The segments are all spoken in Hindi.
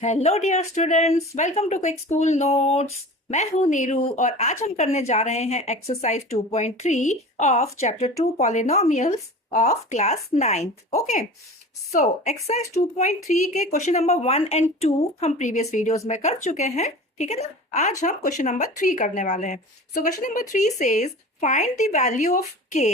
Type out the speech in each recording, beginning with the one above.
Hello dear students, welcome to quick school notes. मैं हूं नीरू और आज हम करने जा रहे हैं exercise 2.3 of chapter 2 polynomials of class 9th। Okay, so exercise 2.3 के क्वेश्चन नंबर 1 एंड 2 हम प्रीवियस वीडियोस में कर चुके हैं। ठीक है ना। आज हम क्वेश्चन नंबर 3 करने वाले हैं। So question number 3 says find the value of k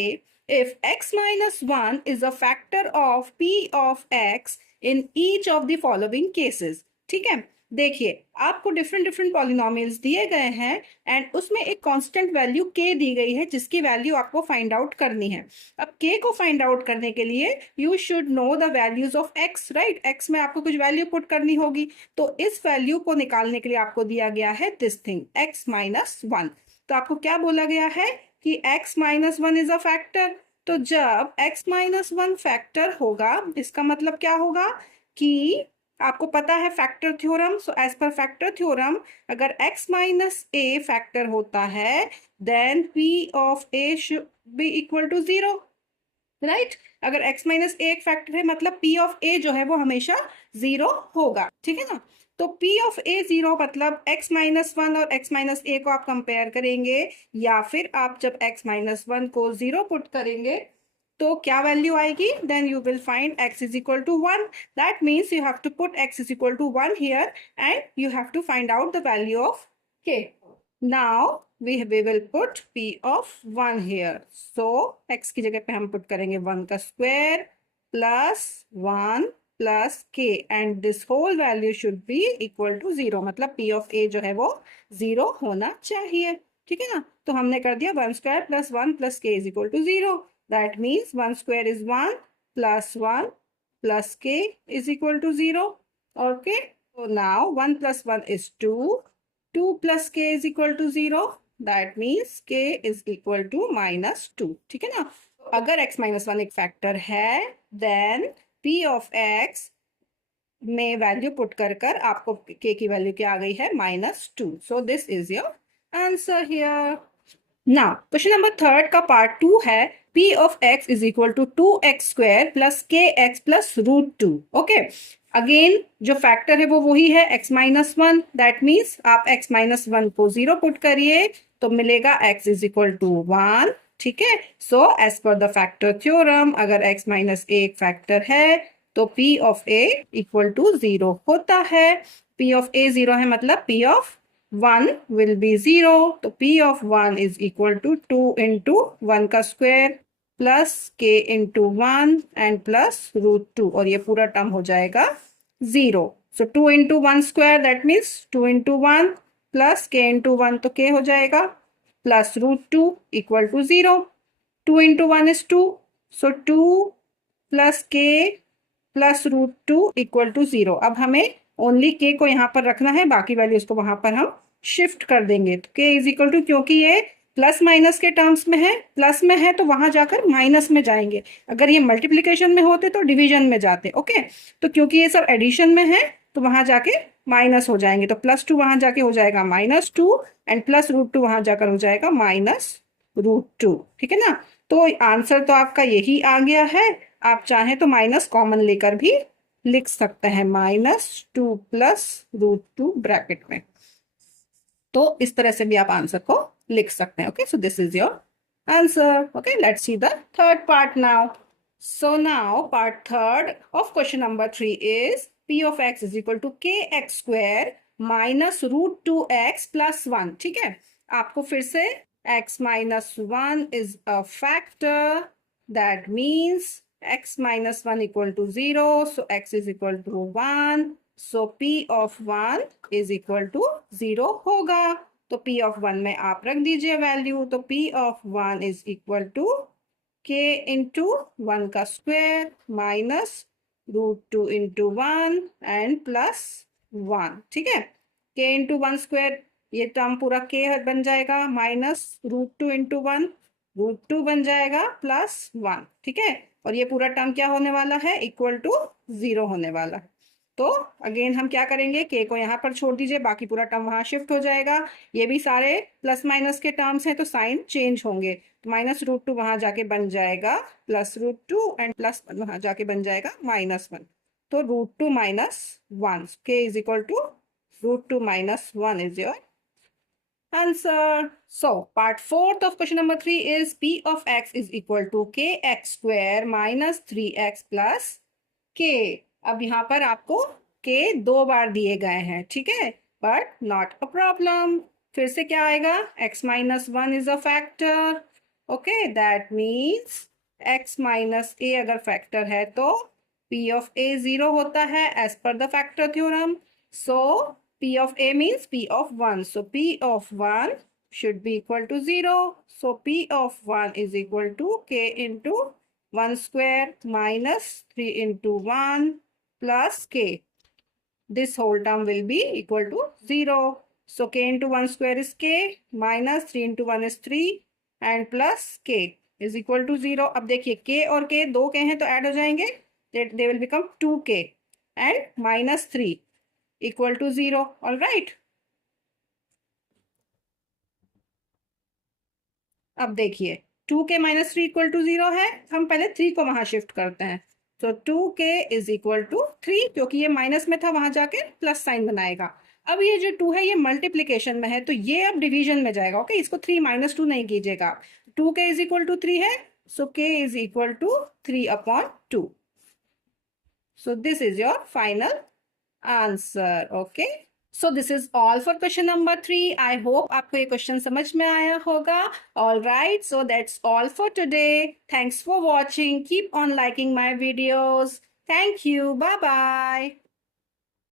if x minus 1 is a factor of p of x in each of the following cases। ठीक है, देखिए आपको डिफरेंट डिफरेंट पॉलिनोमियल्स दिए गए हैं एंड उसमें एक कांस्टेंट वैल्यू k दी गई है जिसकी वैल्यू आपको फाइंड आउट करनी है। अब k को फाइंड आउट करने के लिए you should know the values of x, right. x में आपको कुछ वैल्यू पुट करनी होगी, तो इस वैल्यू को निकालने के लिए आपको दिया गया है दिस थिंग x माइनस 1। तो आपको क्या बोला गया है कि x minus 1 is a factor. तो जब x माइनस 1 फैक्टर होगा इसका मतलब क्या होगा कि आपको पता है factor theorem. So as per factor theorem अगर x माइनस ए फैक्टर होता है then p of a should be equal to 0, right. अगर x माइनस ए एक फैक्टर है मतलब p ऑफ a जो है वो हमेशा 0 होगा। ठीक है ना। तो p ऑफ a 0 मतलब x माइनस 1 और x माइनस ए को आप कंपेयर करेंगे या फिर आप जब x माइनस 1 को 0 पुट करेंगे तो क्या वैल्यू आएगी, then you will find x is equal to 1। That means you have to put x is equal to 1 here and you have to find out the value of k। Now we will put p of 1 here। so x की जगह पे हम पुट करेंगे 1 का square plus 1 plus k and this whole value should be equal to 0, मतलब p ऑफ a जो है वो 0 होना चाहिए। ठीक है ना। तो हमने कर दिया 1 square plus 1 plus k is equal to 0। That means 1 square is 1 plus 1 plus k is equal to 0। Okay, so now 1 plus 1 is 2, 2 plus k is equal to 0, that means k is equal to minus 2। ठीक है ना। अगर x minus 1 एक फैक्टर है then p of x में वैल्यू पुट कर कर आपको k की वैल्यू क्या आ गई है -2। So this is your answer here. Now question number 3 का पार्ट 2 है p of x is equal to 2x square plus kx plus √2। Okay, again जो फैक्टर है वो वही है x माइनस 1। दैट मीन्स आप x माइनस 1 को 0 पुट करिए तो मिलेगा x इज इक्वल टू 1। ठीक है। So as per the factor theorem अगर x माइनस ए एक फैक्टर है तो p of a equal to 0 होता है। p ऑफ a 0 है मतलब p ऑफ 1 will be 0। तो p of 1 is equal to 2 into 1 का square plus k into 1 and plus √2 और ये पूरा टर्म हो जाएगा 0। So 2 into 1 square that means 2 into 1 plus k into 1 तो k हो जाएगा plus √2 equal to 0। 2 into 1 is 2, so 2 plus k plus √2 equal to 0। अब हमें ओनली k को यहाँ पर रखना है, बाकी वैल्यूज को वहां पर हम शिफ्ट कर देंगे। तो k इज इक्वल टू, क्योंकि ये प्लस माइनस के टर्म्स में है, प्लस में है तो वहां जाकर माइनस में जाएंगे। अगर ये मल्टीप्लीकेशन में होते तो डिवीजन में जाते। ओके, तो क्योंकि ये सब एडिशन में है तो वहां जाके माइनस हो जाएंगे। तो +2 वहां जाके हो जाएगा -2 एंड प्लस √2 वहां जाकर हो जाएगा -√2। ठीक है ना। तो आंसर तो आपका यही आ गया है। आप चाहें तो माइनस कॉमन लेकर भी लिख सकते हैं, -2 प्लस √2 ब्रैकेट में। तो इस तरह से भी आप आंसर को लिख सकते हैं। Okay, so this is your answer. Okay, let's see the third part now. So now part third of question number 3 is p of x is equal to kx square minus √2x plus 1। ठीक है, आपको फिर से x minus 1 is a factor, that means x minus 1 equal to 0, so x is equal to 1, so p of 1 is equal to 0 होगा। तो p of 1 में आप रख दीजिए वैल्यू, तो p of 1 is equal to k into 1 का square minus √2 into 1 and plus 1। ठीक है, k into 1 स्क्वायर ये टर्म पूरा k बन जाएगा माइनस √2 into 1 √2 बन जाएगा प्लस 1। ठीक है, और ये पूरा टर्म क्या होने वाला है, इक्वल टू 0 होने वाला है। तो अगेन हम क्या करेंगे, k को यहाँ पर छोड़ दीजिए, बाकी पूरा टर्म वहां शिफ्ट हो जाएगा। ये भी सारे प्लस माइनस के टर्म्स हैं तो साइन चेंज होंगे। तो -√2 वहां जाके बन जाएगा +√2 एंड +1 वहां जाके बन जाएगा -1। तो √2 - 1. K is equal to √2 - 1 is your answer. So, part 4th of question number 3 is P of x is equal to kx square minus 3x plus k. अब यहाँ पर आपको k 2 बार दिए गए हैं, ठीक है, बट नॉट अ प्रॉब्लम. फिर से क्या आएगा? x - 1 is a factor. Okay, that means x - a अगर फैक्टर है तो p of a 0 होता है as per the factor theorem. So P of A means P of 1. So P of 1 should be equal to 0. So P of 1 is equal to K into 1 square minus 3 into 1 plus K. This whole term will be equal to 0. So K into 1 square is K, minus 3 into 1 is 3 and plus K is equal to 0. अब देखिए K और K दो K हैं तो ऐड हो जाएंगे. They will become 2K and minus 3 equal to 0. All right. अब देखिए 2K - 3 इक्वल टू 0 है. हम पहले 3 को वहां शिफ्ट करते हैं. तो 2K इज इक्वल टू 3, क्योंकि ये माइनस में था वहां जाके प्लस साइन बनाएगा. अब ये जो 2 है ये मल्टीप्लीकेशन में है तो ये अब डिवीजन में जाएगा. ओके, इसको 3 - 2 नहीं कीजिएगा. 2K इज इक्वल टू 3 है, so K is equal to 3/2. So this is your final answer. Okay. So this is all for question number 3. I hope आपको ये क्वेश्चन समझ में आया होगा. All right. So that's all for today. Thanks for watching. Keep on liking my videos. Thank you. Bye bye.